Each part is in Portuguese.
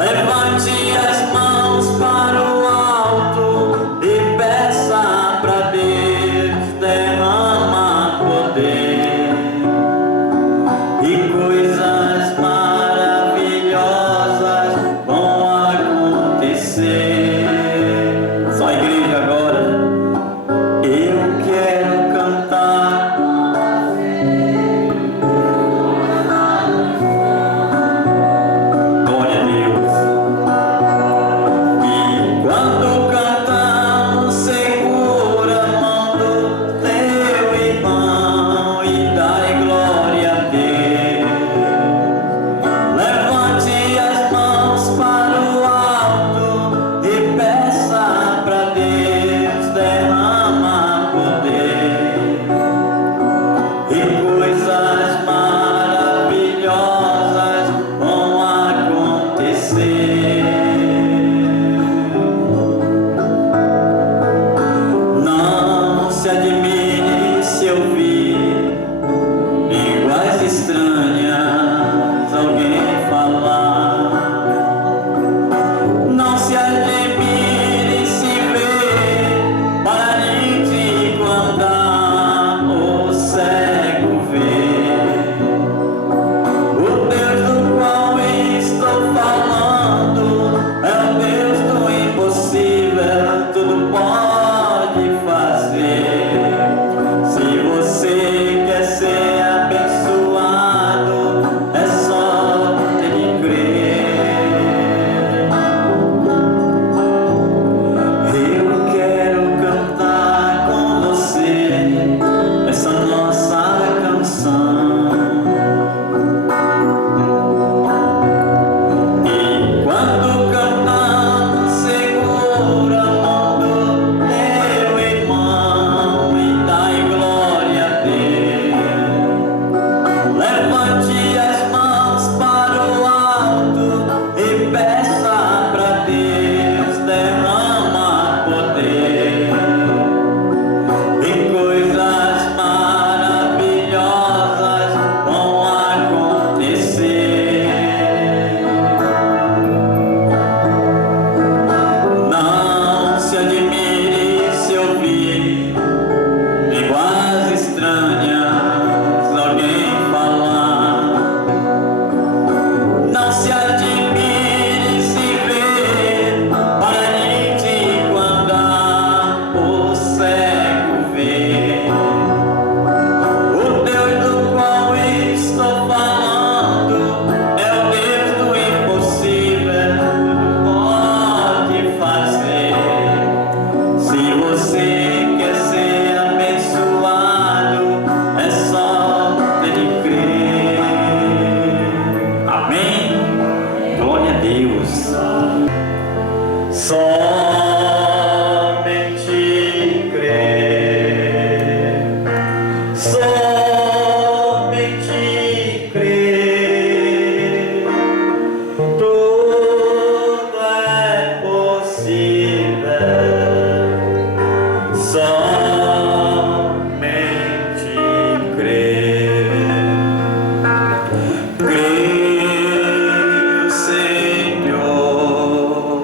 Levante as mãos para o alto e peça para Deus, derrama poder e coisas maravilhosas vão acontecer. Só a igreja agora. Eu quero cantar. Glória a Deus. E quando cantamos, segura a mão do teu irmão e dai glória a Deus. Levante as mãos para o alto e peça para Deus, derrama poder e coisas maravilhosas vão acontecer. Não se admire se ouvir línguas estranhas alguém falar. Não se admire se ver paralítico andar ou cego ver. O Deus do qual estou falando é o Deus do impossível, tudo pode fazer. Se você quer ser abençoado, é só ter de crer. Eu quero cantar com você essa nossa canção. E quando cantamos, segura a mão do teu irmão e dai glória a Deus. Levante as mãos para o alto e peça para Deus, derrama poder e coisas maravilhosas vão acontecer. Não se admire se ouvir línguas estranhas alguém falar. Não se admire se ver paralítico andar ou cego ver. O Deus do qual estou falando é o Deus do impossível, pode fazer. Se você quer ser abençoado, é só ter de crer. Amém? Glória a Deus. Somente crer. Somente crer. Tudo é possível. Somente crer. Creio, Senhor.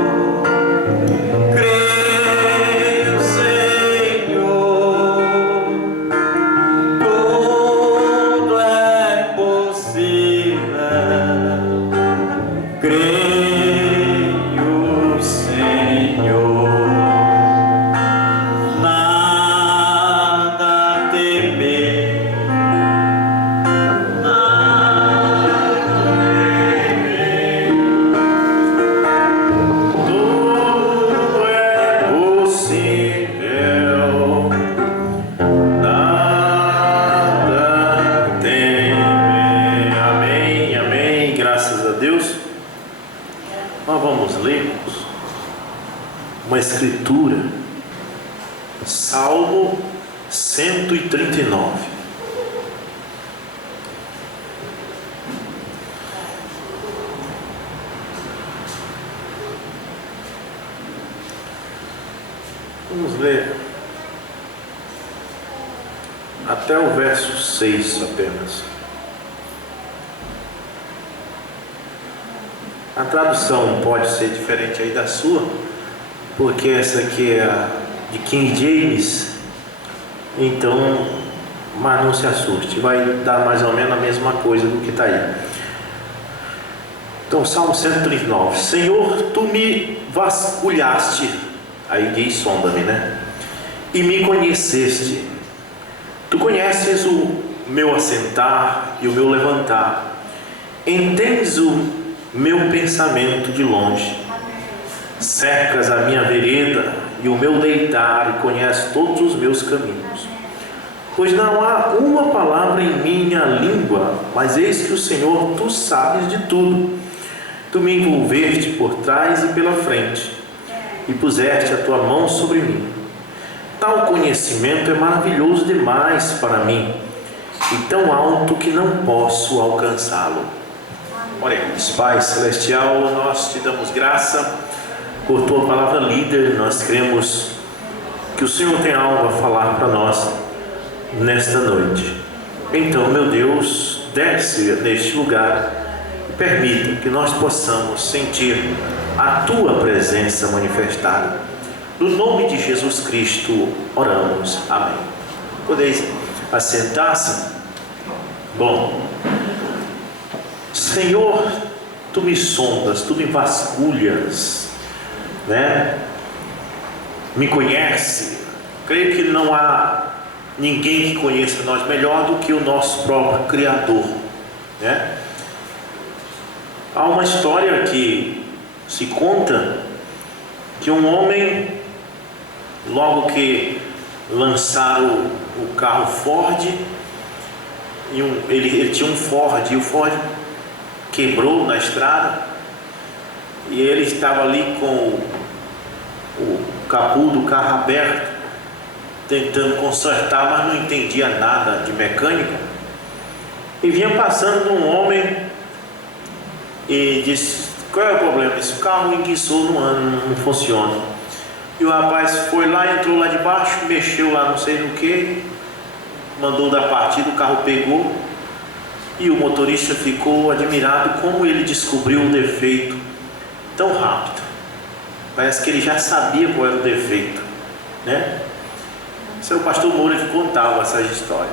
Creio, Senhor. Tudo é possível. Creio, Senhor. Nada temer. Nada temer. Tudo é possível. Nada temer. Amém, amém. Graças a Deus. Nós vamos ler uma escritura, Salmo 139. Vamos ler até o verso 6 apenas. A tradução pode ser diferente aí da sua, porque essa aqui é a de King James, então, mas não se assuste, vai dar mais ou menos a mesma coisa do que está aí. Então, Salmo 139. Senhor, tu me vasculhaste, aí diz sonda-me, né? E me conheceste. Tu conheces o meu assentar e o meu levantar. Entendes o meu pensamento de longe. Cercas a minha vereda e o meu deitar e conheces todos os meus caminhos. Pois não há uma palavra em minha língua, mas eis que o Senhor, tu sabes de tudo. Tu me envolveste por trás e pela frente, e puseste a tua mão sobre mim. Tal conhecimento é maravilhoso demais para mim, e tão alto que não posso alcançá-lo. Oremos. Pai Celestial, nós te damos graça por tua palavra líder. Nós cremos que o Senhor tem algo a falar para nós nesta noite. Então, meu Deus, desce neste lugar e permita que nós possamos sentir a tua presença manifestada. No nome de Jesus Cristo oramos. Amém. Podeis assentar-se? Bom, Senhor, tu me sondas, tu me vasculhas, né? Me conhece. Creio que não há ninguém que conheça nós melhor do que o nosso próprio Criador, né? Há uma história que se conta que um homem, logo que lançaram o carro Ford, ele tinha um Ford, e o Ford quebrou na estrada, e ele estava ali com o capô do carro aberto, tentando consertar, mas não entendia nada de mecânica. E vinha passando um homem e disse: qual é o problema? Disse: o carro enguiçou no ano, não funciona. E o rapaz foi lá, entrou lá de baixo, mexeu lá não sei no que, mandou dar partida, o carro pegou, e o motorista ficou admirado como ele descobriu o defeito tão rápido. Parece que ele já sabia qual era o defeito, né? Esse é o pastor Moura que contava essa história.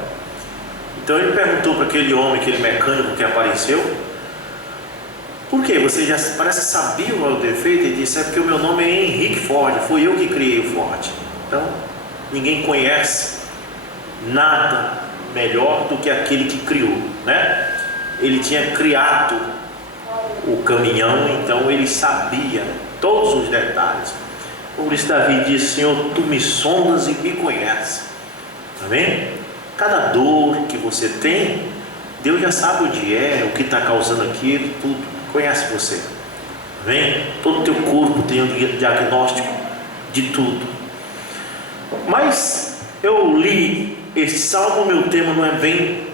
Então ele perguntou para aquele homem, aquele mecânico que apareceu: por que? Você já parece que sabia qual era o defeito? Ele disse: é porque o meu nome é Henrique Ford, fui eu que criei o Ford. Então ninguém conhece nada melhor do que aquele que criou, né? Ele tinha criado o caminhão, então ele sabia todos os detalhes. Por isso Davi disse: Senhor, tu me sondas e me conheces. Amém? Cada dor que você tem, Deus já sabe onde é, o que está causando aquilo, tudo, conhece você. Amém? Todo o teu corpo tem um diagnóstico de tudo. Mas eu li este salmo, meu tema não é bem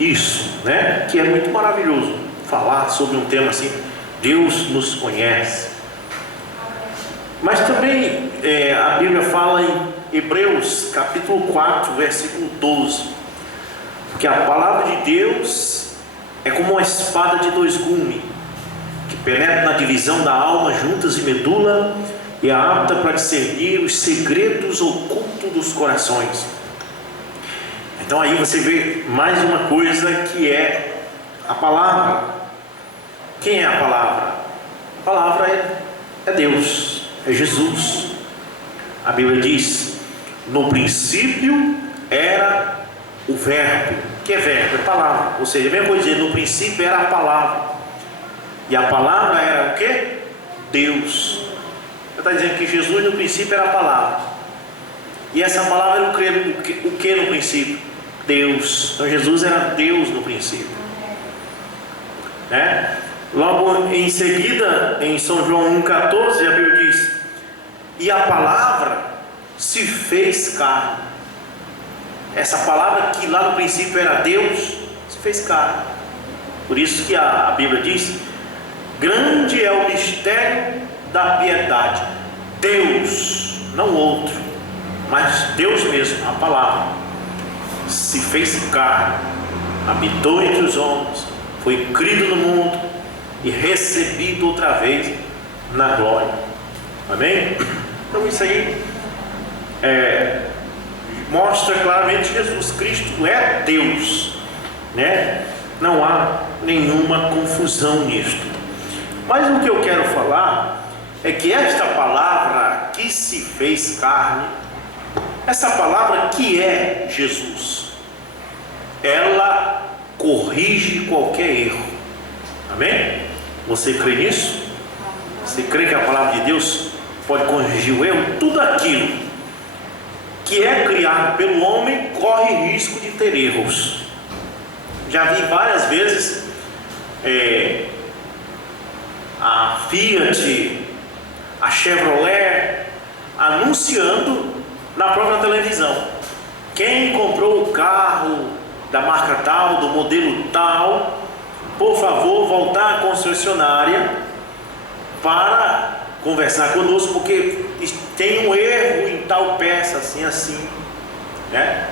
isso, né? Que é muito maravilhoso falar sobre um tema assim: Deus nos conhece. Mas também a Bíblia fala em Hebreus capítulo 4, versículo 12, que a palavra de Deus é como uma espada de dois gumes, que penetra na divisão da alma, juntas e medula, e é apta para discernir os segredos ocultos dos corações. Então aí você vê mais uma coisa, que é a palavra. Quem é a palavra? A palavra é Deus, é Jesus. A Bíblia diz: no princípio era o verbo. Que é verbo? É palavra. Ou seja, a mesma coisa dizer, no princípio era a palavra. E a palavra era o que? Deus. Você está dizendo que Jesus no princípio era a palavra. E essa palavra era o que no princípio? Deus. Então Jesus era Deus no princípio, né? Logo em seguida, em São João 1,14, a Bíblia diz: e a palavra se fez carne. Essa palavra que lá no princípio era Deus, se fez carne. Por isso que a Bíblia diz: grande é o mistério da piedade. Deus, não outro, mas Deus mesmo, a palavra se fez carne, habitou entre os homens, foi crido no mundo, e recebido outra vez na glória. Amém? Então isso aí mostra claramente que Jesus Cristo é Deus, né? Não há nenhuma confusão nisto. Mas o que eu quero falar é que esta palavra que se fez carne, essa palavra que é Jesus, ela corrige qualquer erro. Amém? Você crê nisso? Você crê que a palavra de Deus pode corrigir o erro? Tudo aquilo que é criado pelo homem corre risco de ter erros. Já vi várias vezes a Fiat, a Chevrolet anunciando na própria televisão: quem comprou o carro da marca tal, do modelo tal, por favor voltar à concessionária para conversar conosco, porque tem um erro em tal peça, assim, né?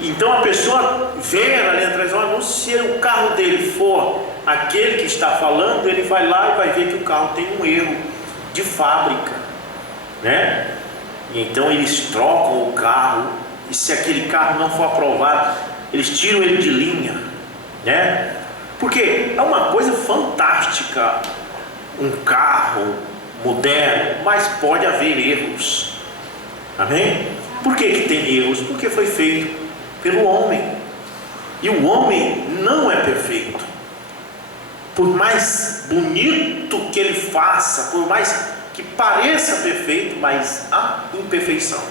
Então a pessoa vê ali atrás um anúncio. Se o carro dele for aquele que está falando, ele vai lá e vai ver que o carro tem um erro de fábrica, né? E então eles trocam o carro, e se aquele carro não for aprovado, eles tiram ele de linha, né? Porque é uma coisa fantástica um carro moderno, mas pode haver erros. Amém? Por que tem erros? Porque foi feito pelo homem, e o homem não é perfeito. Por mais bonito que ele faça, por mais que pareça perfeito, mas há imperfeição.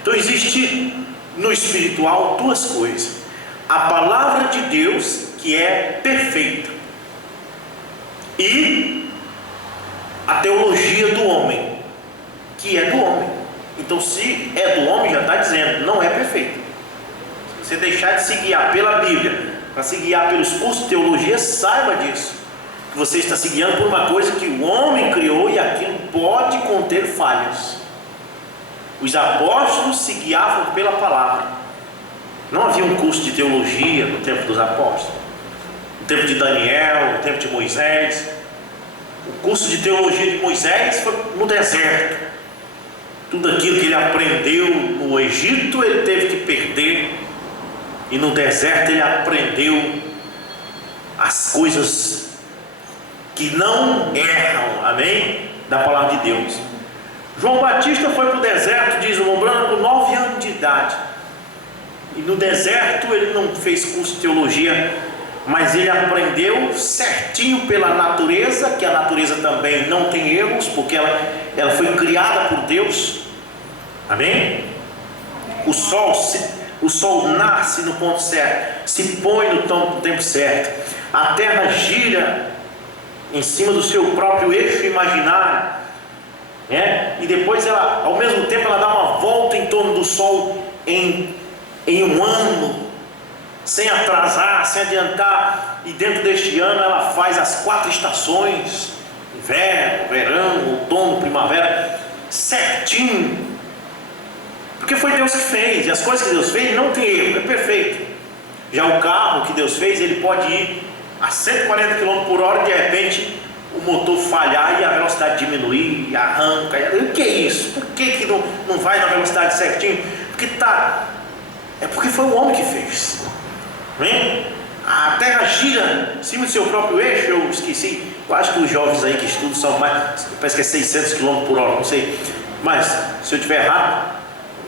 Então existe no espiritual duas coisas: a palavra de Deus, que é perfeita, e a teologia do homem, que é do homem. Então, se é do homem, já está dizendo, não é perfeito. Se você deixar de se guiar pela Bíblia para se guiar pelos cursos de teologia, saiba disso, que você está se guiando por uma coisa que o homem criou, e aquilo pode conter falhas. Os apóstolos se guiavam pela palavra. Não havia um curso de teologia no tempo dos apóstolos, no tempo de Daniel, no tempo de Moisés. O curso de teologia de Moisés foi no deserto. Tudo aquilo que ele aprendeu no Egito, ele teve que perder, e no deserto ele aprendeu as coisas que não erram, amém? Da palavra de Deus. João Batista foi para o deserto, diz o Lombrano, com 9 anos de idade, e no deserto ele não fez curso de teologia, mas ele aprendeu certinho pela natureza, que a natureza também não tem erros, porque ela foi criada por Deus. Amém? O sol nasce no ponto certo, se põe no tempo certo, a terra gira em cima do seu próprio eixo imaginário, né? E depois ela, ao mesmo tempo, ela dá uma volta em torno do sol em um ano, sem atrasar, sem adiantar, e dentro deste ano ela faz as 4 estações: inverno, verão, outono, primavera, certinho, porque foi Deus que fez, e as coisas que Deus fez não tem erro, é perfeito. Já o carro que Deus fez, ele pode ir a 140 km por hora, e de repente o motor falhar e a velocidade diminuir, e arranca, o que é isso? Por que não vai na velocidade certinho? Porque foi o homem que fez. Amém? A terra gira em cima do seu próprio eixo. Eu esqueci, eu acho que os jovens aí que estudam são mais, parece que é 600 km por hora, não sei, mas se eu estiver errado,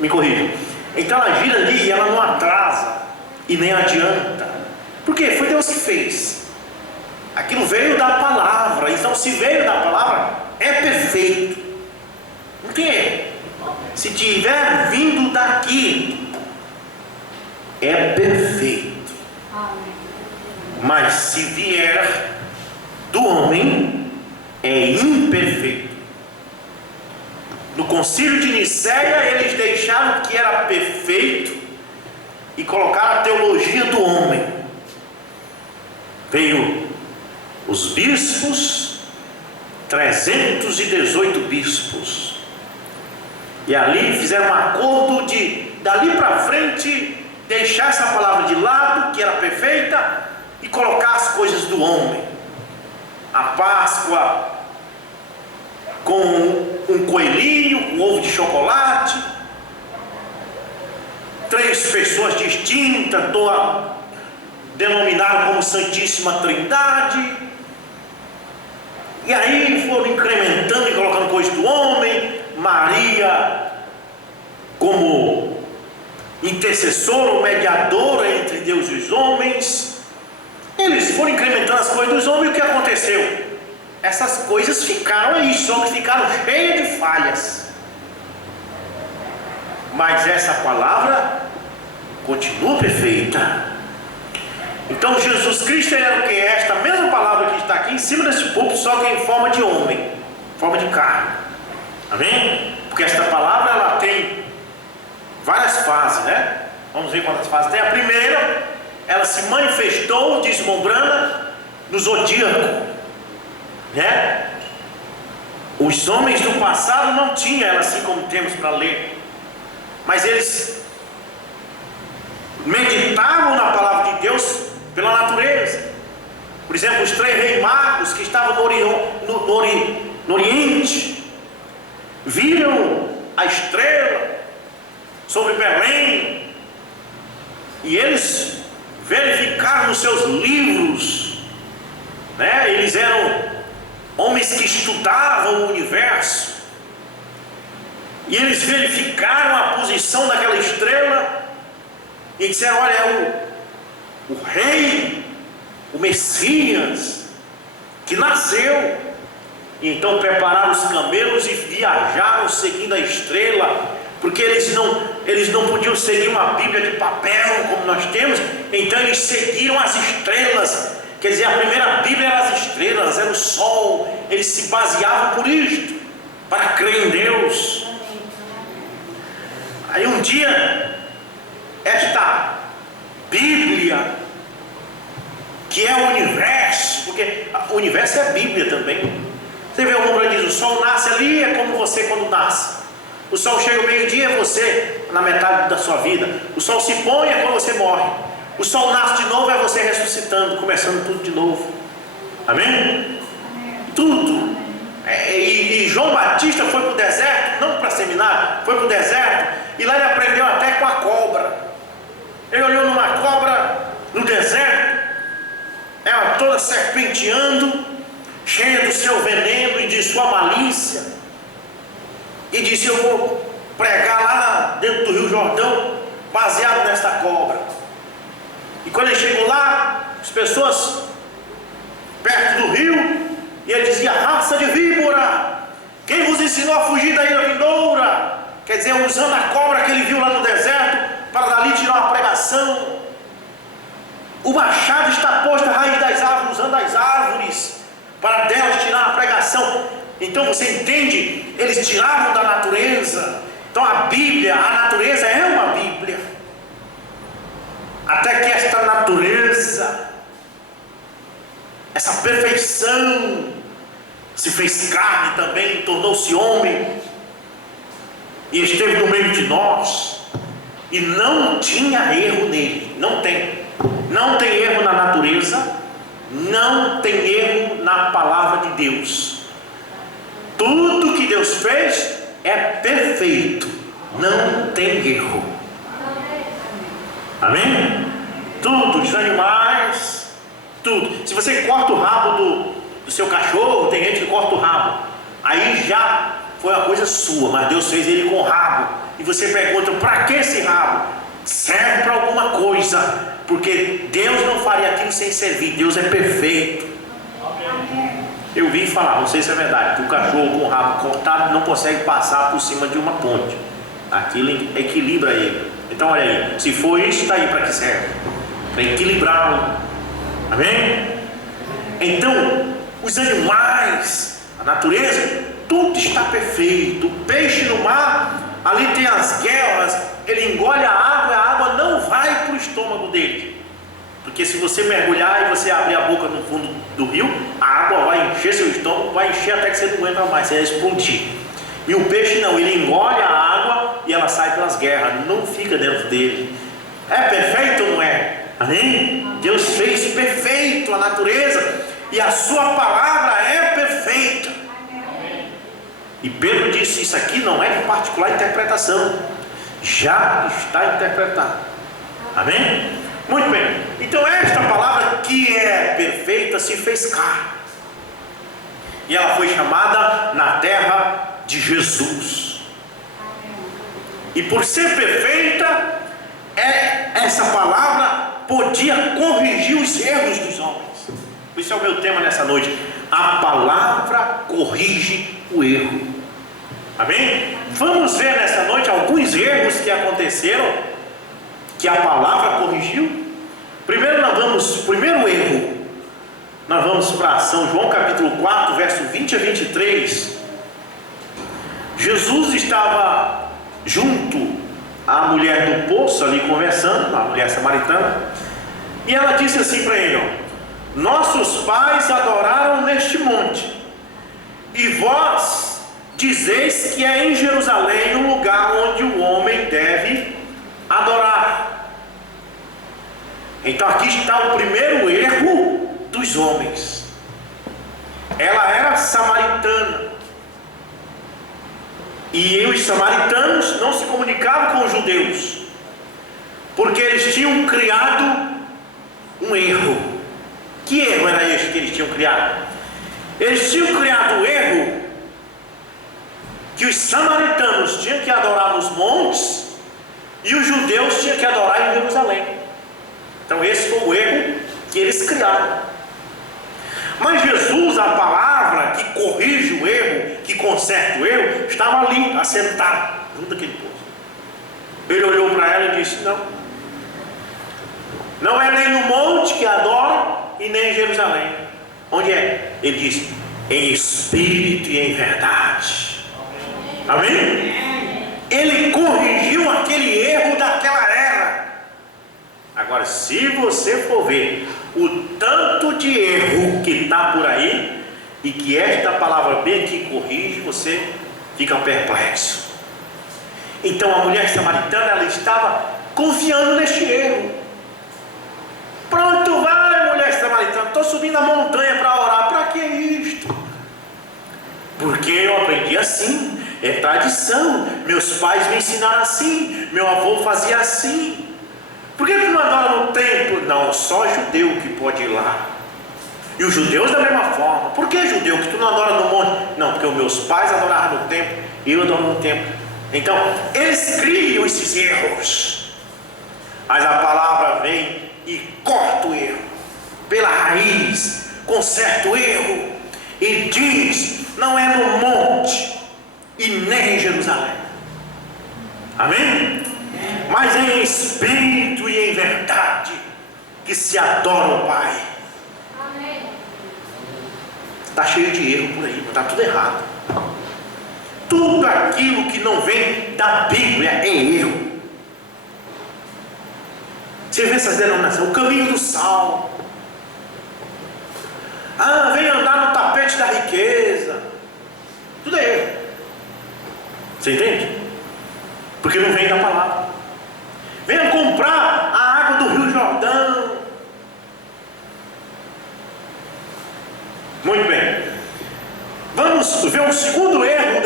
me corrija. Então ela gira ali e ela não atrasa e nem adianta. Por quê? Foi Deus que fez. Aquilo veio da palavra. Então, se veio da palavra, é perfeito. Por quê? Se tiver vindo daqui, é perfeito. Mas se vier do homem, é imperfeito. No concílio de Nicéia, eles deixaram que era perfeito e colocaram a teologia do homem. Veio os bispos, 318 bispos, e ali fizeram um acordo de dali para frente deixar essa palavra de lado, que era perfeita, e colocar as coisas do homem. A Páscoa com um coelhinho, um ovo de chocolate, 3 pessoas distintas, denominaram como Santíssima Trindade. E aí foram incrementando e colocando coisas do homem, Maria como intercessora ou mediadora entre Deus e os homens. Eles foram incrementando as coisas dos homens, e o que aconteceu? Essas coisas ficaram aí, só que ficaram cheias de falhas. Mas essa palavra continua perfeita. Então Jesus Cristo, ele era o que? Esta mesma palavra que está aqui em cima desse púlpito, só que em forma de homem, forma de carne. Amém? Porque esta palavra, ela tem várias fases, né? Vamos ver quantas fases tem. A primeira, ela se manifestou, diz Mombrana, no zodíaco, né? Os homens do passado não tinham ela assim como temos para ler, mas eles meditavam na palavra de Deus pela natureza. Por exemplo, os 3 reis magos que estavam no Oriente viram a estrela sobre Belém, e eles verificaram nos seus livros, né? Eles eram homens que estudavam o universo, e eles verificaram a posição daquela estrela e disseram: olha, é o rei, o Messias que nasceu. E então prepararam os camelos e viajaram seguindo a estrela, porque eles não podiam seguir uma Bíblia de papel como nós temos. Então eles seguiram as estrelas. Quer dizer, a primeira Bíblia era as estrelas, era o sol. Eles se baseavam por isto, para crer em Deus. Aí um dia, esta Bíblia, que é o universo, porque o universo é a Bíblia também. Você vê, o mundo diz: o sol nasce ali, é como você quando nasce. O sol chega ao meio-dia, é você na metade da sua vida. O sol se põe, é quando você morre. O sol nasce de novo, é você ressuscitando, começando tudo de novo. Amém? Tudo. E João Batista foi para o deserto, não para seminário, foi para o deserto, e lá ele aprendeu até com a cobra. Ele olhou numa cobra no deserto, ela toda serpenteando, cheia do seu veneno e de sua malícia, e disse: eu vou pregar lá dentro do Rio Jordão, baseado nesta cobra. E quando ele chegou lá, as pessoas perto do rio, e ele dizia: raça de víbora, quem vos ensinou a fugir da ira vindoura? Quer dizer, usando a cobra que ele viu lá no deserto, para dali tirar uma pregação. O machado está posto à raiz das árvores, usando as árvores, para delas tirar uma pregação. Então você entende? Eles tiravam da natureza. Então a Bíblia, a natureza é uma Bíblia. Até que esta natureza, essa perfeição, se fez carne também, tornou-se homem, e esteve no meio de nós, e não tinha erro nele. Não tem erro na natureza, não tem erro na palavra de Deus. Tudo que Deus fez é perfeito, não tem erro. Amém? Tudo, os animais, tudo. Se você corta o rabo do seu cachorro, tem gente que corta o rabo, aí já foi uma coisa sua, mas Deus fez ele com rabo. E você pergunta: para que esse rabo? Serve para alguma coisa, porque Deus não faria aquilo sem servir. Deus é perfeito. Eu vi falar, não sei se é verdade, que o cachorro com o rabo cortado não consegue passar por cima de uma ponte. Aquilo equilibra ele. Então olha aí, se for isso, está aí para que serve? Para equilibrá-lo. Amém? Então, os animais, a natureza, tudo está perfeito. O peixe no mar, ali tem as guerras, ele engole a água não vai para o estômago dele. Porque se você mergulhar e você abrir a boca no fundo do rio, a água vai encher seu estômago, vai encher até que você não aguenta mais, você vai explodir. E o peixe não, ele engole a água e ela sai pelas guerras, não fica dentro dele. É perfeito ou não é? Amém? Deus fez perfeito a natureza e a sua palavra é perfeita. E Pedro disse: isso aqui não é de particular interpretação, já está interpretado. Amém? Muito bem. Então esta palavra que é perfeita se fez carne, e ela foi chamada na terra de Jesus. E por ser perfeita, essa palavra podia corrigir os erros dos homens. Esse é o meu tema nessa noite. A palavra corrige o erro. Amém? Vamos ver nessa noite alguns erros que aconteceram, que a palavra corrigiu. Primeiro erro, nós vamos para São João capítulo 4, verso 20 a 23. Jesus estava junto à mulher do poço ali conversando, a mulher samaritana, e ela disse assim para ele: nossos pais adoraram neste monte, e vós dizeis que é em Jerusalém o lugar onde o homem deve adorar. Então aqui está o primeiro erro dos homens. Ela era samaritana, e os samaritanos não se comunicavam com os judeus, porque eles tinham criado um erro. Que erro era este que eles tinham criado? Eles tinham criado o erro que os samaritanos tinham que adorar nos montes e os judeus tinham que adorar em Jerusalém. Então esse foi o erro que eles criaram. Mas Jesus, a palavra que corrige o erro, que conserta o erro, estava ali, assentado, junto àquele poço. Ele olhou para ela e disse: não é nem no monte que adora e nem em Jerusalém. Onde é? Ele disse: em espírito e em verdade. Amém? Ele corrigiu aquele erro daquela era. Agora, se você for ver o tanto de erro que está por aí, e que esta palavra bem aqui corrige, você fica perplexo. Então a mulher samaritana, ela estava confiando neste erro. Pronto, vai, mulher samaritana, estou subindo a montanha para orar. Para que isto? Porque eu aprendi assim, é tradição, meus pais me ensinaram assim, meu avô fazia assim. Por que tu não adora no templo? Não, só judeu que pode ir lá. E os judeus da mesma forma. Por que judeu que tu não adora no monte? Não, porque os meus pais adoravam no templo e eu adoro no templo. Então, eles criam esses erros. Mas a palavra vem e corta o erro pela raiz, conserta o erro e diz: não é no monte e nem em Jerusalém. Amém? Mas em espírito e em verdade que se adora o Pai. Está cheio de erro por aí, mas está tudo errado. Tudo aquilo que não vem da Bíblia é erro. Você vê essas denominações: o caminho do sal, vem andar no tapete da riqueza. Tudo é erro. Você entende? Porque não vem da palavra. Venha comprar a água do Rio Jordão. Muito bem. Vamos ver o segundo erro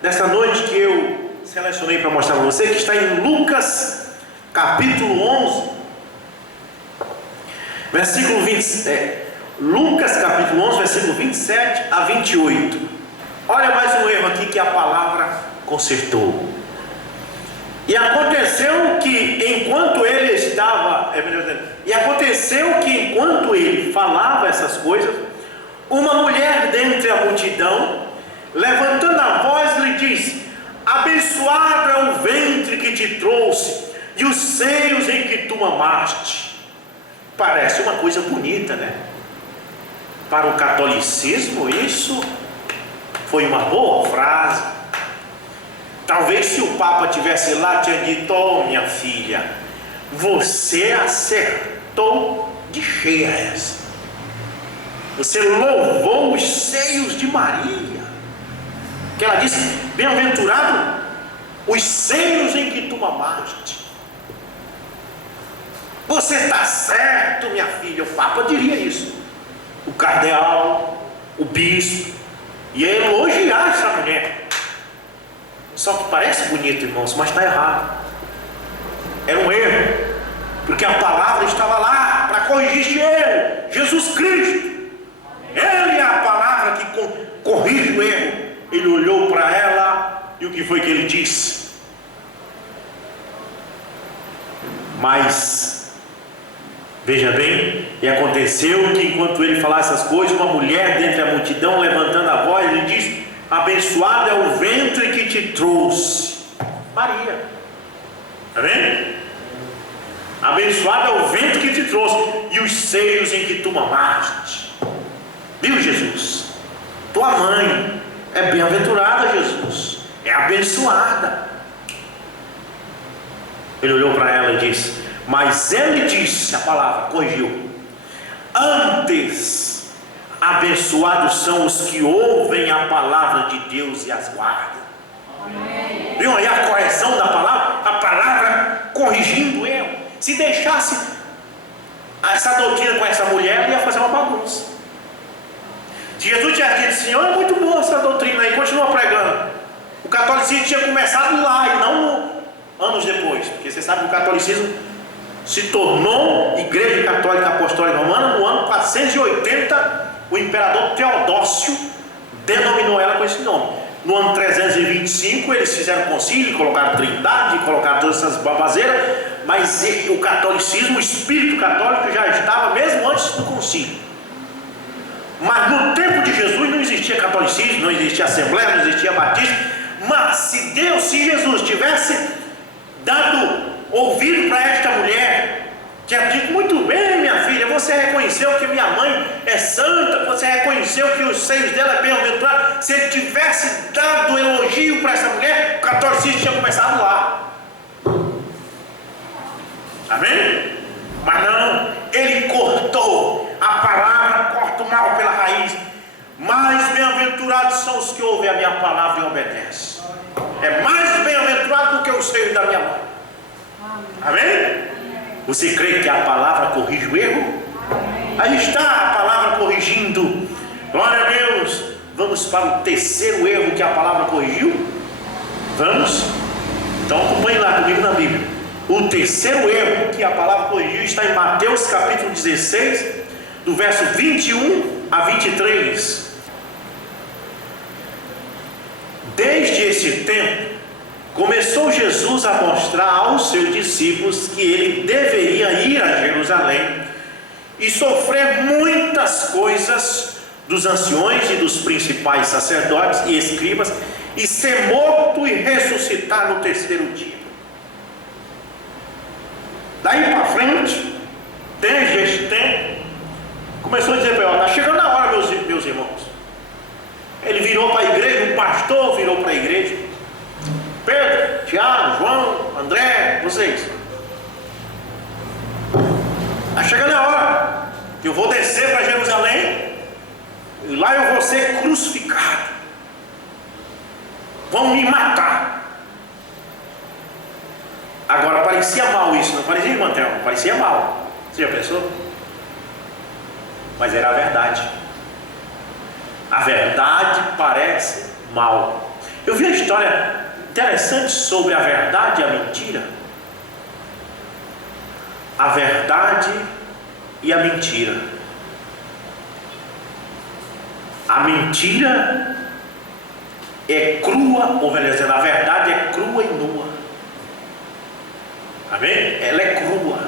desta noite que eu selecionei para mostrar para você, que está em Lucas capítulo 11, versículo 27. Lucas capítulo 11, versículo 27 a 28. Olha mais um erro aqui que a palavra consertou. E aconteceu que enquanto ele falava essas coisas, uma mulher dentre a multidão, levantando a voz, lhe disse: abençoado é o ventre que te trouxe e os seios em que tu mamaste. Parece uma coisa bonita, né? Para o catolicismo isso foi uma boa frase. Talvez se o Papa tivesse lá, tinha dito: oh, minha filha, você acertou de cheia essa. Você louvou os seios de Maria. Que ela disse: bem-aventurado os seios em que tu mamaste. Você está certo, minha filha. O Papa diria isso. O cardeal, o bispo, ia elogiar essa mulher. Só que parece bonito, irmãos, mas está errado. Era um erro, porque a palavra estava lá para corrigir esse erro. Jesus Cristo, Ele é a palavra que corrige o erro. Ele olhou para ela e o que foi que ele disse? Mas veja bem, e aconteceu que enquanto ele falava essas coisas, uma mulher dentre a multidão, levantando a voz, lhe disse: abençoado é o ventre que te trouxe, Maria. Está vendo? Abençoado é o ventre que te trouxe e os seios em que tu mamaste. Viu, Jesus? Tua mãe é bem-aventurada, Jesus, é abençoada. Ele olhou para ela e disse: mas ele disse, a palavra corrigiu: antes, abençoados são os que ouvem a palavra de Deus e as guardam. Amém. Viu aí a correção da palavra? A palavra corrigindo o erro. Se deixasse essa doutrina com essa mulher, ele ia fazer uma bagunça. Se Jesus tivesse dito: Senhor, é muito boa essa doutrina aí, continua pregando. O catolicismo tinha começado lá e não anos depois, porque você sabe que o catolicismo se tornou Igreja Católica Apostólica Romana no ano 480. O imperador Teodócio denominou ela com esse nome. No ano 325 eles fizeram concílio, colocaram trindade, colocaram todas essas babazeiras, mas o catolicismo, o espírito católico já estava mesmo antes do concílio. Mas no tempo de Jesus não existia catolicismo, não existia assembleia, não existia batismo. Mas se Jesus tivesse dado ouvido para esta mulher, tinha dito: muito bem, minha filha, você reconheceu que minha mãe é santa, você reconheceu que os seios dela é bem-aventurado. Se ele tivesse dado elogio para essa mulher, o catolicismo tinha começado lá. Amém? Mas não, ele cortou a palavra, corta o mal pela raiz. Mais bem-aventurados são os que ouvem a minha palavra e obedecem. É mais bem-aventurado do que os seios da minha mãe. Amém? Você crê que a palavra corrige o erro? Aí está a palavra corrigindo. Glória a Deus. Vamos para o terceiro erro que a palavra corrigiu? Vamos? Então acompanhe lá comigo na Bíblia. O terceiro erro que a palavra corrigiu está em Mateus capítulo 16, do verso 21 a 23. Desde esse tempo, começou Jesus a mostrar aos seus discípulos que ele deveria ir a Jerusalém e sofrer muitas coisas dos anciões e dos principais sacerdotes e escribas, e ser morto e ressuscitar no terceiro dia. Daí para frente, desde este tempo, começou a dizer para ele: está chegando a hora, meus irmãos. Ele virou para a igreja, um pastor virou para a igreja: Pedro, Tiago, João, André, vocês, está chegando a hora que eu vou descer para Jerusalém e lá eu vou ser crucificado, vão me matar. Agora parecia mal isso, não parecia, irmão Thelma? Parecia mal. Você já pensou? Mas era a verdade. A verdade parece mal. Eu vi uma história interessante sobre a verdade e a mentira. A verdade e a mentira. A mentira é crua, ou melhor dizendo, a verdade é crua e nua. Amém? Ela é crua.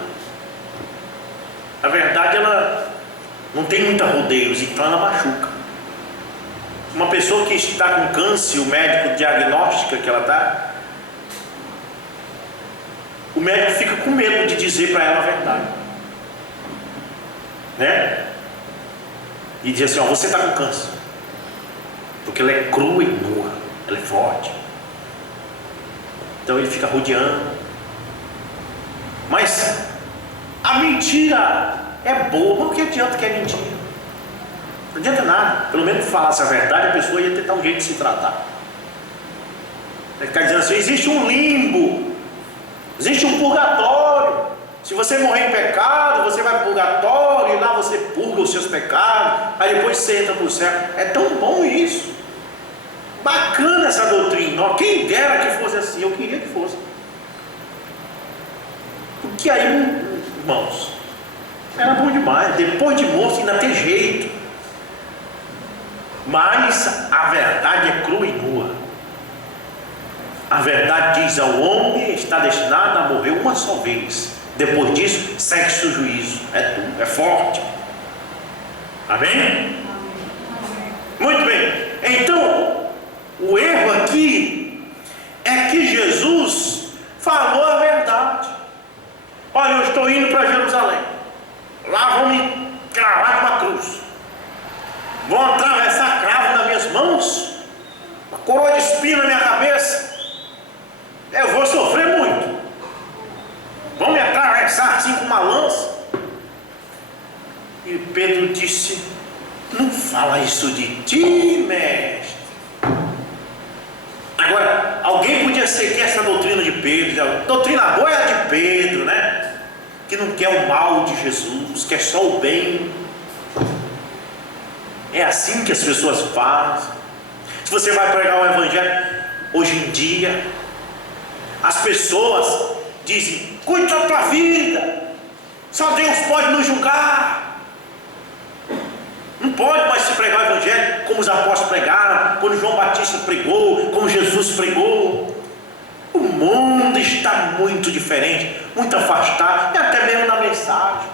A verdade, ela não tem muita rodeios, então ela machuca. Uma pessoa que está com câncer, o médico diagnostica que ela está, o médico fica com medo de dizer para ela a verdade, né? E diz assim: ó, você está com câncer, porque ela é crua e nua, ela é forte. Então ele fica rodeando. Mas a mentira é boa. Mas o que adianta que é mentira? Não adianta nada. Pelo menos falasse a verdade, a pessoa ia tentar um jeito de se tratar. Ele ficar dizendo assim: existe um limbo, existe um purgatório, Se você morrer em pecado, você vai para o purgatório, e lá você purga os seus pecados, aí depois você entra para o céu. É tão bom isso. Bacana essa doutrina. Quem dera que fosse assim, eu queria que fosse. Porque aí, irmãos, era bom demais. Depois de morto ainda tem jeito. Mas a verdade é crua e nua. A verdade diz: ao homem está destinado a morrer uma só vez. Depois disso, segue-se o juízo. É duro, é forte. Amém? Muito bem. Então, o erro aqui é que Jesus falou a verdade. Olha, eu estou indo para Jerusalém. Lá vão me cravar de uma cruz. Vão atravessar cravo nas minhas mãos, uma coroa de espinho na minha cabeça. Eu vou sofrer muito. Vão me atravessar assim com uma lança. E Pedro disse: não fala isso de ti, mestre. Agora, alguém podia seguir essa doutrina de Pedro. A doutrina boa é a de Pedro, né? Que não quer o mal de Jesus, quer só o bem. É assim que as pessoas fazem. Se você vai pregar o evangelho hoje em dia, as pessoas dizem: cuide da tua vida, só Deus pode nos julgar. Não pode mais se pregar o evangelho como os apóstolos pregaram, como João Batista pregou, como Jesus pregou. O mundo está muito diferente, muito afastado, e até mesmo na mensagem.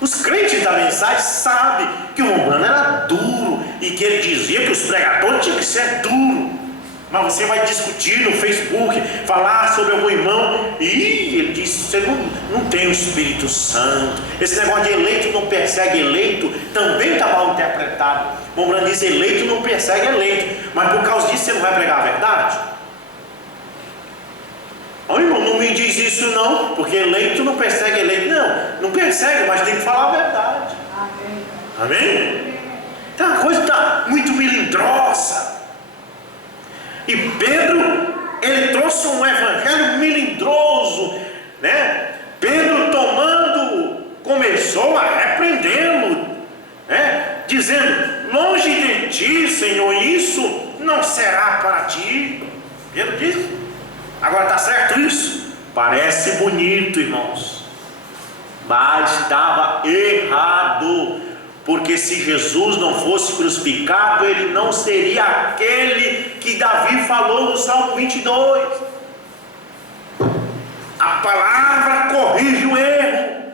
Os crentes da mensagem sabem que o Romano era duro e que ele dizia que os pregadores tinham que ser duros. Mas você vai discutir no Facebook, falar sobre algum irmão, e ele diz: você não tem o Espírito Santo. Esse negócio de eleito não persegue eleito também está mal interpretado. O Romano diz: eleito não persegue eleito, mas por causa disso você não vai pregar a verdade? Ô irmão, não me diz isso não, porque eleito não persegue eleito. Não persegue, mas tem que falar a verdade. Amém? Então a coisa está muito melindrosa. E Pedro, ele trouxe um evangelho melindroso, né? Pedro começou a repreendê-lo, né? Dizendo: longe de ti, Senhor, isso não será para ti. Pedro disse. Agora está certo isso? Parece bonito, irmãos, mas estava errado. Porque se Jesus não fosse crucificado, ele não seria aquele que Davi falou no Salmo 22. A palavra corrige o erro.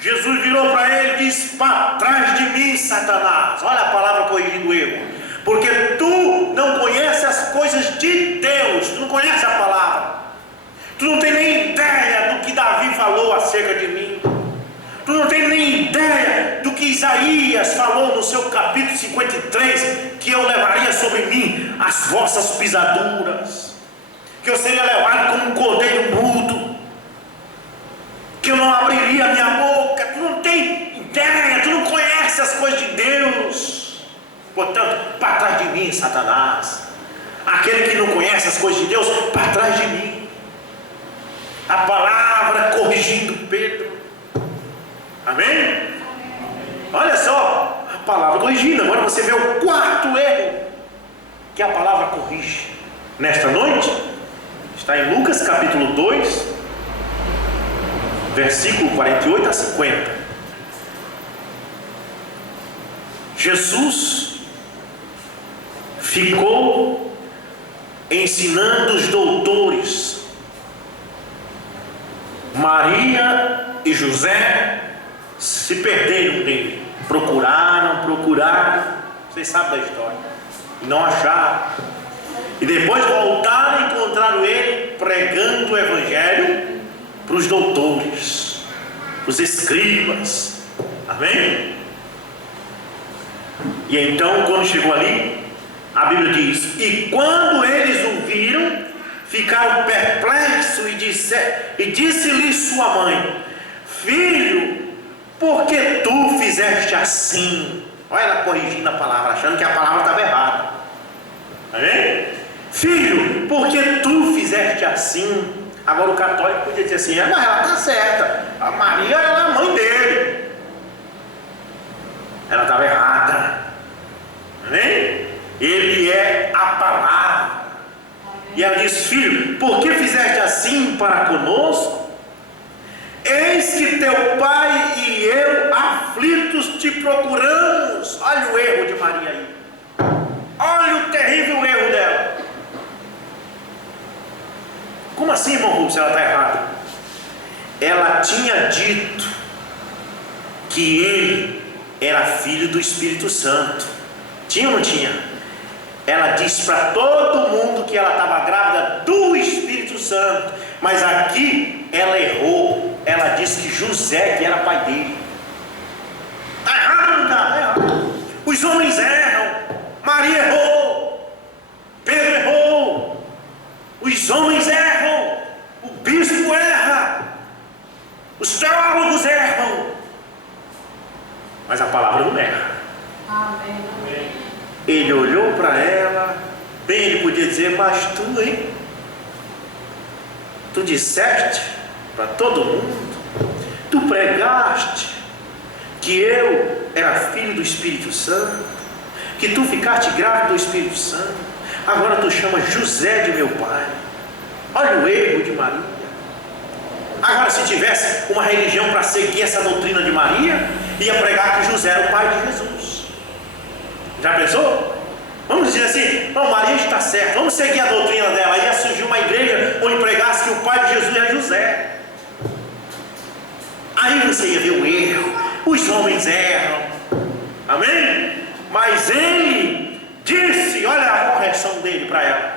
Jesus virou para ele e disse: para trás de mim, Satanás. Olha a palavra corrigindo o erro. Porque tu não conheces as coisas de Deus, tu não conheces a palavra, tu não tem nem ideia do que Davi falou acerca de mim. Tu não tem nem ideia do que Isaías falou no seu capítulo 53, que eu levaria sobre mim as vossas pisaduras, que eu seria levado como um cordeiro mudo, que eu não abriria a minha boca. Tu não tem ideia, tu não conhece as coisas de Deus. Portanto, para trás de mim, Satanás. Aquele que não conhece as coisas de Deus, para trás de mim. A palavra corrigindo Pedro. Amém? Olha só, a palavra corrigindo. Agora você vê o quarto erro que a palavra corrige nesta noite. Está em Lucas capítulo 2, versículo 48 a 50. Jesus ficou ensinando os doutores. Maria e José se perderam dele. Procuraram. Vocês sabem da história. E não acharam. E depois voltaram e encontraram ele pregando o evangelho para os doutores, os escribas. Amém? E então, quando chegou ali, a Bíblia diz: e quando eles o viram, ficaram perplexos e disse-lhe sua mãe: filho, por que tu fizeste assim? Olha ela corrigindo a palavra, achando que a palavra estava errada. Amém? Filho, por que tu fizeste assim? Agora o católico podia dizer assim: mas ela está certa, a Maria ela é a mãe dele, ela estava errada, amém? Ele é a palavra. E ela diz: filho, por que fizeste assim para conosco? Eis que teu pai e eu aflitos te procuramos. Olha o erro de Maria aí, olha o terrível erro dela. Como assim, irmão Rubens, ela está errada? Ela tinha dito que ele era filho do Espírito Santo. Tinha ou não tinha? Ela disse para todo mundo que ela estava grávida do Espírito Santo. Mas aqui ela errou. Ela disse que José que era pai dele. Está errado, não está? Está errado. Os homens erram. Maria errou. Pedro errou. Os homens erram. O bispo erra. Os teólogos erram. Mas a palavra não erra. Amém. Ele olhou para ela. Bem, ele podia dizer: mas tu, hein? Tu disseste para todo mundo, tu pregaste que eu era filho do Espírito Santo, que tu ficaste grávida do Espírito Santo, agora tu chamas José de meu pai. Olha o erro de Maria. Agora, se tivesse uma religião para seguir essa doutrina de Maria, ia pregar que José era o pai de Jesus. Já pensou? Vamos dizer assim: não, Maria está certa, vamos seguir a doutrina dela. Ia surgir uma igreja onde pregasse que o pai de Jesus é José. Aí você ia ver o erro. Os homens erram, amém? Mas ele disse, olha a correção dele para ela: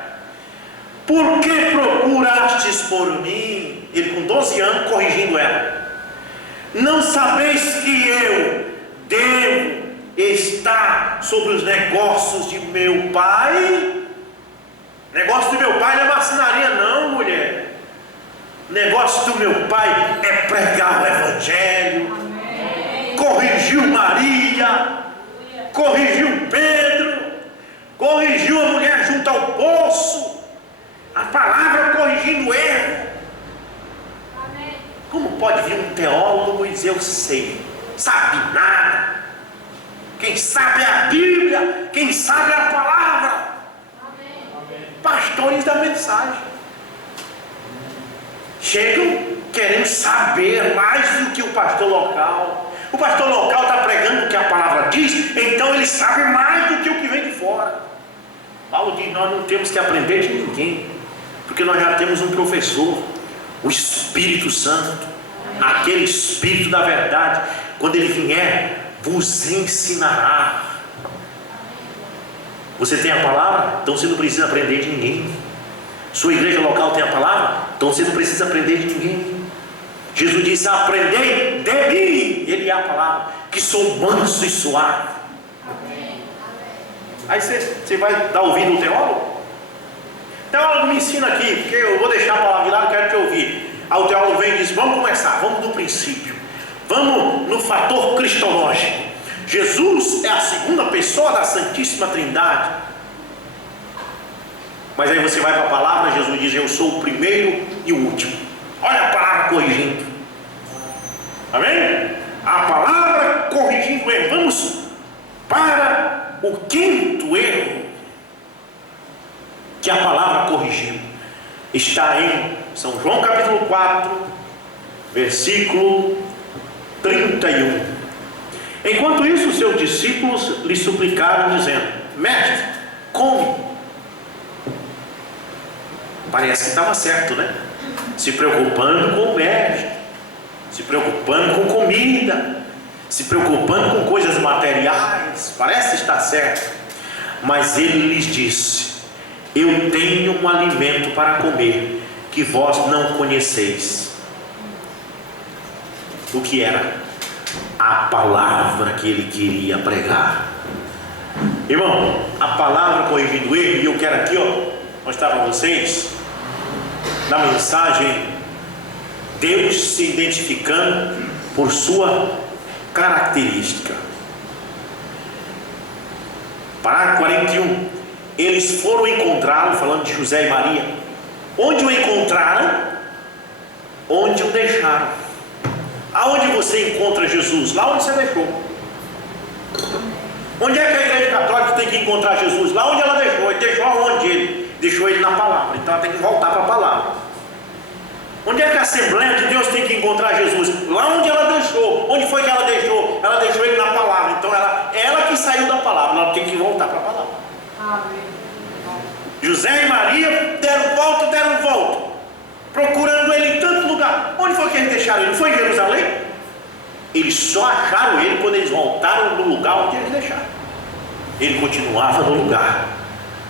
por que procurastes por mim? Ele com 12 anos corrigindo ela. Não sabeis que eu devo estar sobre os negócios de meu pai? Negócio do meu pai não é marcenaria não, mulher. Negócio do meu pai é pregar o evangelho. Amém. Corrigiu Maria, corrigiu Pedro, corrigiu a mulher junto ao poço. A palavra corrigindo o erro. Amém. Como pode vir um teólogo e dizer: eu sei, sabe nada? Quem sabe é a Bíblia, quem sabe é a palavra. Amém. Pastores da mensagem chegam querendo saber mais do que o pastor local. O pastor local está pregando o que a palavra diz, então ele sabe mais do que o que vem de fora. Paulo diz: nós não temos que aprender de ninguém, porque nós já temos um professor, o Espírito Santo, aquele Espírito da verdade. Quando ele vier, vos ensinará. Você tem a palavra? Então você não precisa aprender de ninguém. Sua igreja local tem a palavra? Então você não precisa aprender de ninguém. Jesus disse: aprendei de mim, ele é a palavra, que sou manso e suave. Amém. Aí você vai dar ouvido ao teólogo? Teólogo, me ensina aqui, porque eu vou deixar a palavra de lado, quero te ouvir. Aí o teólogo vem e diz: vamos começar, vamos do princípio, vamos no fator cristológico. Jesus é a segunda pessoa da Santíssima Trindade. Mas aí você vai para a palavra, Jesus diz: eu sou o primeiro e o último. Olha a palavra corrigindo. Amém? A palavra corrigindo o erro. Vamos para o quinto erro que a palavra corrigiu. Está em São João capítulo 4, versículo 31. Enquanto isso, seus discípulos lhe suplicaram, dizendo: mestre, come. Parece que estava certo, né? Se preocupando com o mestre, se preocupando com comida, se preocupando com coisas materiais, parece estar certo. Mas ele lhes disse: eu tenho um alimento para comer, que vós não conheceis. O que era? A palavra que ele queria pregar. Irmão, a palavra corrigindo o erro. E eu quero aqui, mostrar para vocês, na mensagem, Deus se identificando por sua característica. Parágrafo 41. Eles foram encontrá-lo, falando de José e Maria. Onde o encontraram? onde o deixaram. Aonde você encontra Jesus? Lá onde você deixou. Onde é que a igreja católica tem que encontrar Jesus? Lá onde ela deixou. Ele deixou aonde ele? Deixou ele na palavra. Então ela tem que voltar para a palavra. Onde é que a Assembleia de Deus tem que encontrar Jesus? Lá onde ela deixou. Onde foi que ela deixou? Ela deixou ele na palavra. Então ela que saiu da palavra, ela tem que voltar para a palavra. Amém. José e Maria deram volta, procurando ele em tanto lugar. Onde foi que eles deixaram ele? Foi em Jerusalém? Eles só acharam ele quando eles voltaram no lugar onde eles deixaram. Ele continuava no lugar.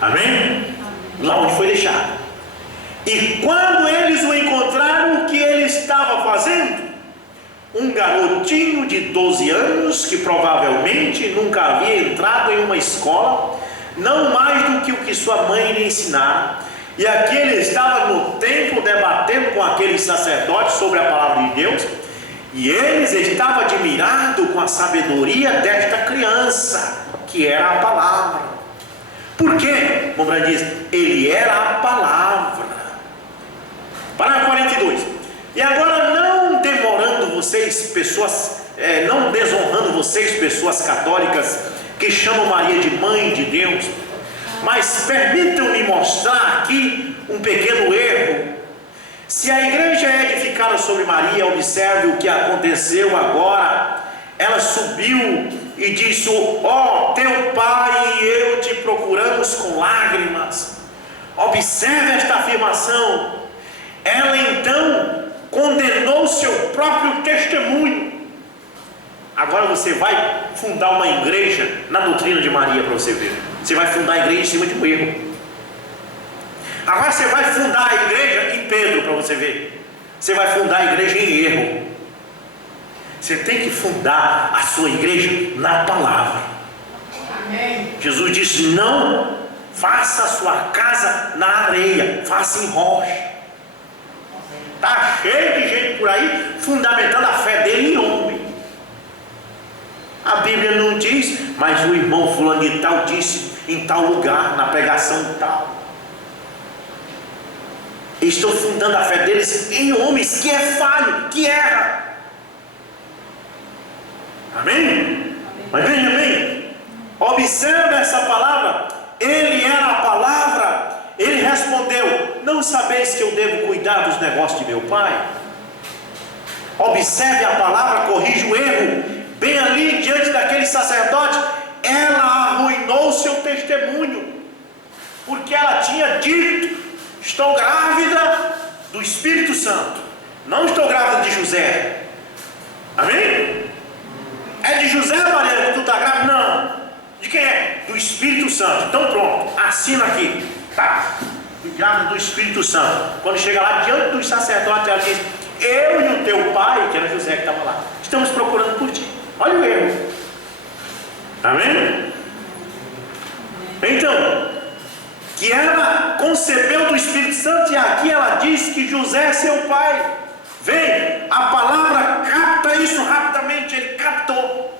Amém? Lá onde foi deixado. E quando eles o encontraram, o que ele estava fazendo? Um garotinho de 12 anos, que provavelmente nunca havia entrado em uma escola, não mais do que o que sua mãe lhe ensinara. E aqui ele estava no templo debatendo com aqueles sacerdotes sobre a palavra de Deus. E eles estavam admirados com a sabedoria desta criança, que era a palavra. Por quê? Mombra diz, ele era a palavra. Parágrafo 42. E agora, não demorando vocês, pessoas, não desonrando vocês, pessoas católicas, que chamam Maria de mãe de Deus, mas permitam-me mostrar aqui um pequeno erro. Se a igreja é edificada sobre Maria, observe o que aconteceu agora. Ela subiu e disse: ó, teu pai e eu te procuramos com lágrimas. Observe esta afirmação. Ela então condenou seu próprio testemunho. Agora você vai fundar uma igreja na doutrina de Maria para você ver. Você vai fundar a igreja em cima de um erro. Agora você vai fundar a igreja em Pedro para você ver. Você vai fundar a igreja em erro. Você tem que fundar a sua igreja na palavra. Amém. Jesus disse: não faça a sua casa na areia, faça em rocha. Está cheio de gente por aí fundamentando a fé dele em homem. A Bíblia não diz, mas o irmão fulano de tal disse em tal lugar, na pregação tal. Estou fundando a fé deles em homens que é falho, que erra. Amém? Mas veja bem, observe essa palavra. Ele era a palavra. Ele respondeu: não sabeis que eu devo cuidar dos negócios de meu pai? Observe a palavra, corrige o erro. Bem ali diante daquele sacerdote, ela arruinou seu testemunho, porque ela tinha dito: estou grávida do Espírito Santo, não estou grávida de José. Amém? É de José, Maria, que tu está grávida? Não. De quem é? Do Espírito Santo. Então pronto, assina aqui. Tá, grávida do Espírito Santo. Quando chega lá diante dos sacerdotes, ela diz: eu e o teu pai, que era José que estava lá, estamos procurando por ti. Olha o erro. Amém? Então, que ela concebeu do Espírito Santo, e aqui ela diz que José é seu pai. Vem, a palavra capta isso rapidamente. Ele captou,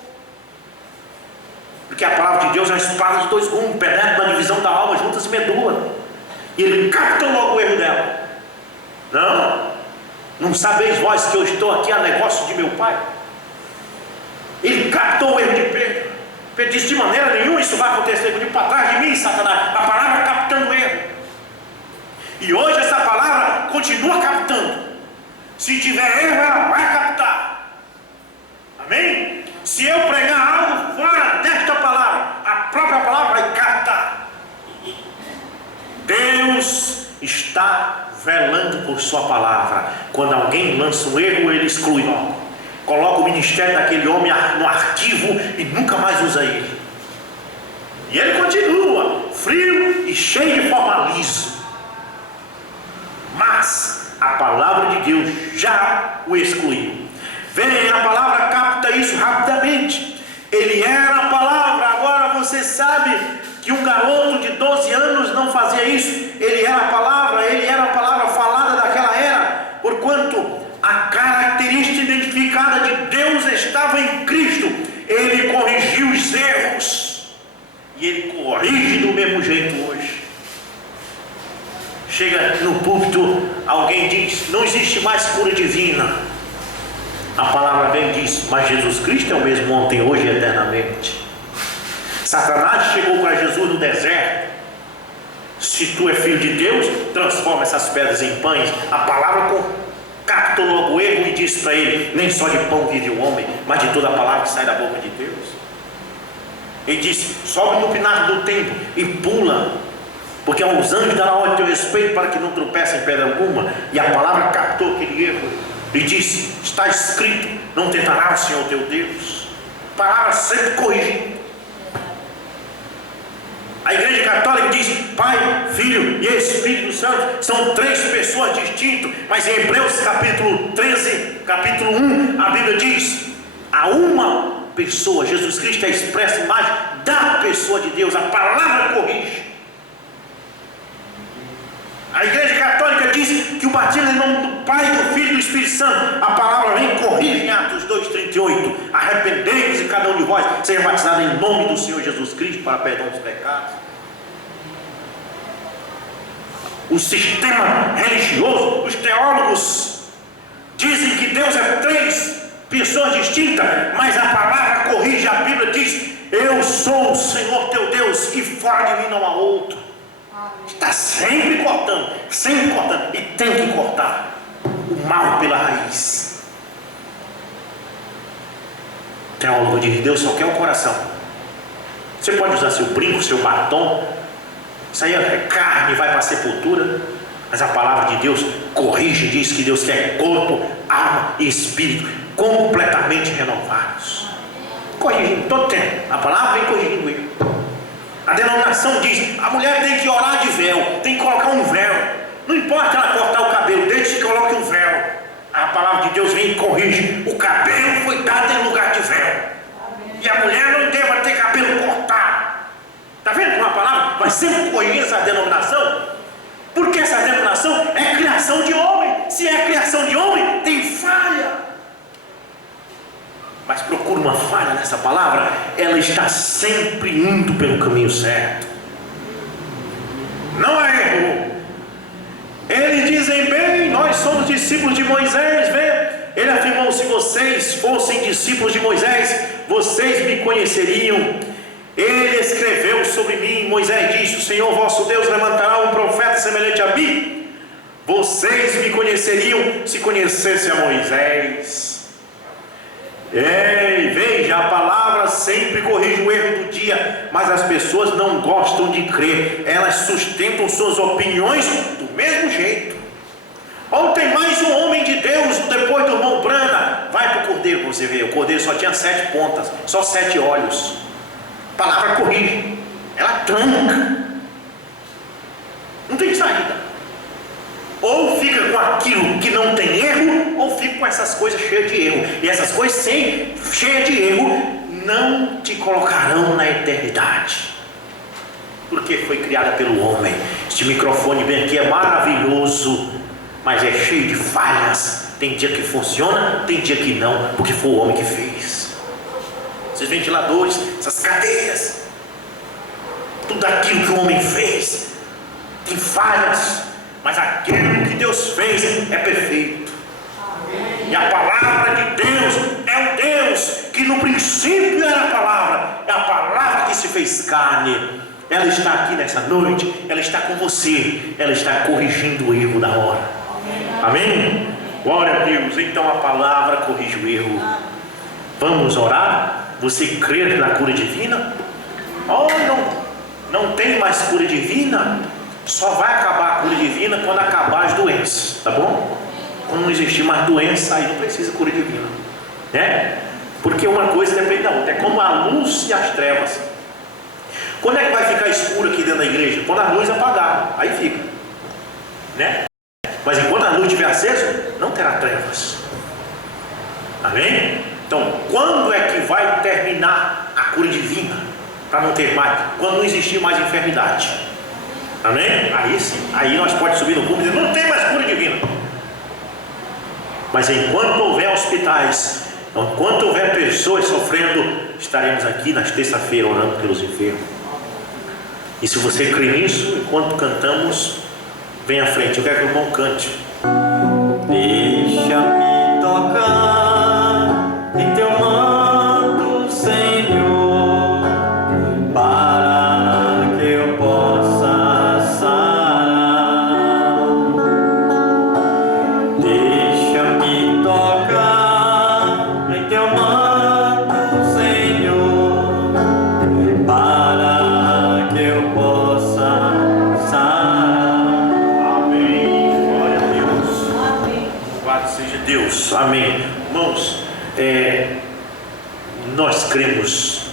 porque a palavra de Deus é uma espada de dois gumes, penetra na divisão da alma, juntas e medula. E ele captou logo o erro dela. Não sabeis vós que eu estou aqui a negócio de meu pai? Ele captou o erro de Pedro. Pedro disse: de maneira nenhuma isso vai acontecer comigo. Para trás de mim, Satanás. A palavra captando o erro. E hoje essa palavra continua captando. Se tiver erro, ela vai captar. Amém? Se eu pregar algo fora desta palavra, a própria palavra vai captar. Deus está velando por sua palavra. Quando alguém lança um erro, ele exclui logo. Coloca o ministério daquele homem no arquivo e nunca mais usa ele. E ele continua frio e cheio de formalismo. Mas a palavra de Deus já o excluiu. Vem, a palavra capta isso rapidamente. Ele era a palavra. Agora você sabe que um garoto de 12 anos não fazia isso. Ele era a palavra. Ele era a palavra falada daquela era. Porquanto a característica identificada de Deus estava em Cristo, ele corrigiu os erros. E ele corrige do mesmo jeito hoje. Chega no púlpito alguém diz, não existe mais cura divina, a palavra vem e diz, mas Jesus Cristo é o mesmo ontem, hoje e eternamente. Satanás chegou para Jesus no deserto. Se tu é filho de Deus, transforma essas pedras em pães. A palavra captou logo o erro e disse para ele, nem só de pão vive o homem, mas de toda a palavra que sai da boca de Deus. Ele disse, sobe no pináculo do templo e pula, porque aos anjos dará ordem a teu respeito para que não tropece em pedra alguma. E a palavra captou aquele erro e disse, está escrito, não tentarás o Senhor teu Deus. A palavra sempre corrigindo. A Igreja Católica diz Pai, Filho e Espírito Santo, são três pessoas distintas, mas em Hebreus capítulo 13, capítulo 1, a Bíblia diz, há uma pessoa, Jesus Cristo é a expressa imagem da pessoa de Deus, a palavra corrige. A Igreja Católica diz que o batismo é em nome do Pai, do Filho e do Espírito Santo. A palavra vem e corrige em Atos 2,38. Arrependei-vos e cada um de vós seja batizado em nome do Senhor Jesus Cristo para perdão dos pecados. O sistema religioso, os teólogos dizem que Deus é três pessoas distintas, mas a palavra corrige. A Bíblia diz, eu sou o Senhor teu Deus e fora de mim não há outro. Está sempre cortando, e tem que cortar o mal pela raiz. O teólogo diz, Deus só quer o coração. Você pode usar seu brinco, seu batom, isso aí é carne, vai para a sepultura, mas a palavra de Deus corrige, diz que Deus quer corpo, alma e espírito completamente renovados, corrigindo todo tempo. A palavra vem corrigindo ele. A denominação diz, a mulher tem que orar de véu, tem que colocar um véu, não importa ela cortar o cabelo, desde que coloque um véu. A palavra de Deus vem e corrige, o cabelo foi dado em lugar de véu, e a mulher não deve ter cabelo cortado. Está vendo como a palavra vai sempre corrigir essa denominação? Porque essa denominação é criação de homem. Se é criação de homem, tem falha. Mas procura uma falha nessa palavra, ela está sempre indo pelo caminho certo. Não há erro. Eles dizem bem, nós somos discípulos de Moisés, vê? Ele afirmou, se vocês fossem discípulos de Moisés, vocês me conheceriam. Ele escreveu sobre mim, Moisés disse, o Senhor vosso Deus levantará um profeta semelhante a mim. Vocês me conheceriam se conhecessem a Moisés. Ei, veja, a palavra sempre corrige o erro do dia, mas as pessoas não gostam de crer, elas sustentam suas opiniões do mesmo jeito. Ontem mais um homem de Deus, depois do irmão Brana, vai para o cordeiro, você vê, o cordeiro só tinha 7 pontas, só 7 olhos. A palavra corrige, ela tranca, não tem saída. Ou fica com aquilo que não tem erro, ou fica com essas coisas cheias de erro. E essas coisas cheias de erro não te colocarão na eternidade, porque foi criada pelo homem. Este microfone bem aqui é maravilhoso, mas é cheio de falhas. Tem dia que funciona, tem dia que não, porque foi o homem que fez. Esses ventiladores, essas cadeiras, tudo aquilo que o homem fez tem falhas, mas aquilo que Deus fez é perfeito. E a palavra de Deus é o Deus que no princípio era a palavra, é a palavra que se fez carne. Ela está aqui nessa noite, ela está com você, ela está corrigindo o erro da hora. Amém? Glória a Deus. Então a palavra corrige o erro. Vamos orar? Você crê na cura divina? Oh, não tem mais cura divina. Só vai acabar a cura divina quando acabar as doenças, tá bom? Quando não existir mais doença, aí não precisa cura divina, né? Porque uma coisa depende da outra. É como a luz e as trevas. Quando é que vai ficar escuro aqui dentro da igreja? Quando a luz apagar, aí fica, né? Mas enquanto a luz estiver acesa, não terá trevas. Amém? Então, quando é que vai terminar a cura divina? Para não ter mais, quando não existir mais enfermidade. Amém? Aí sim, aí nós podemos subir no púlpito e dizer, não tem mais cura divina. Mas enquanto houver hospitais, enquanto houver pessoas sofrendo, estaremos aqui nas terça-feiras orando pelos enfermos. E se você crê nisso, enquanto cantamos, vem à frente. Eu quero que o irmão cante. Deus. Amém. Irmãos, nós cremos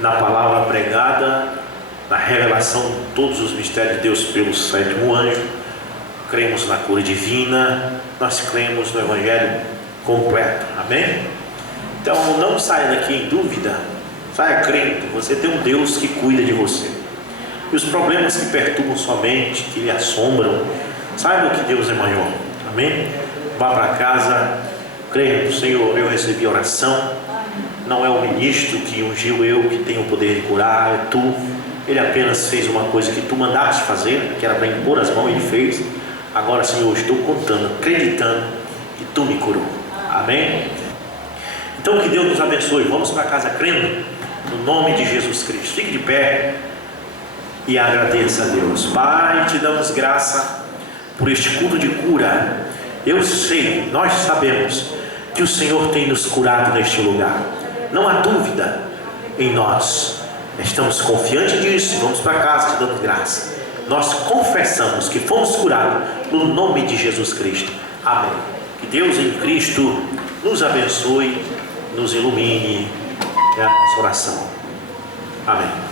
na palavra pregada, na revelação de todos os mistérios de Deus pelo sétimo anjo, cremos na cura divina, nós cremos no Evangelho completo. Amém? Então não saia daqui em dúvida, saia crendo. Você tem um Deus que cuida de você, e os problemas que perturbam sua mente, que lhe assombram, saiba que Deus é maior. Amém? Vá para casa crendo: Senhor, eu recebi a oração, não é o ministro que ungiu eu que tenho o poder de curar, é Tu. Ele apenas fez uma coisa que Tu mandaste fazer, que era para impor as mãos, Ele fez. Agora, Senhor, estou contando, acreditando que Tu me curou. Amém? Então que Deus nos abençoe. Vamos para casa crendo no nome de Jesus Cristo. Fique de pé e agradeça a Deus. Pai, Te damos graça por este culto de cura. Eu sei, nós sabemos que o Senhor tem nos curado neste lugar. Não há dúvida em nós. Estamos confiantes disso. Vamos para casa Te dando graça. Nós confessamos que fomos curados no nome de Jesus Cristo. Amém. Que Deus em Cristo nos abençoe, nos ilumine. É a nossa oração. Amém.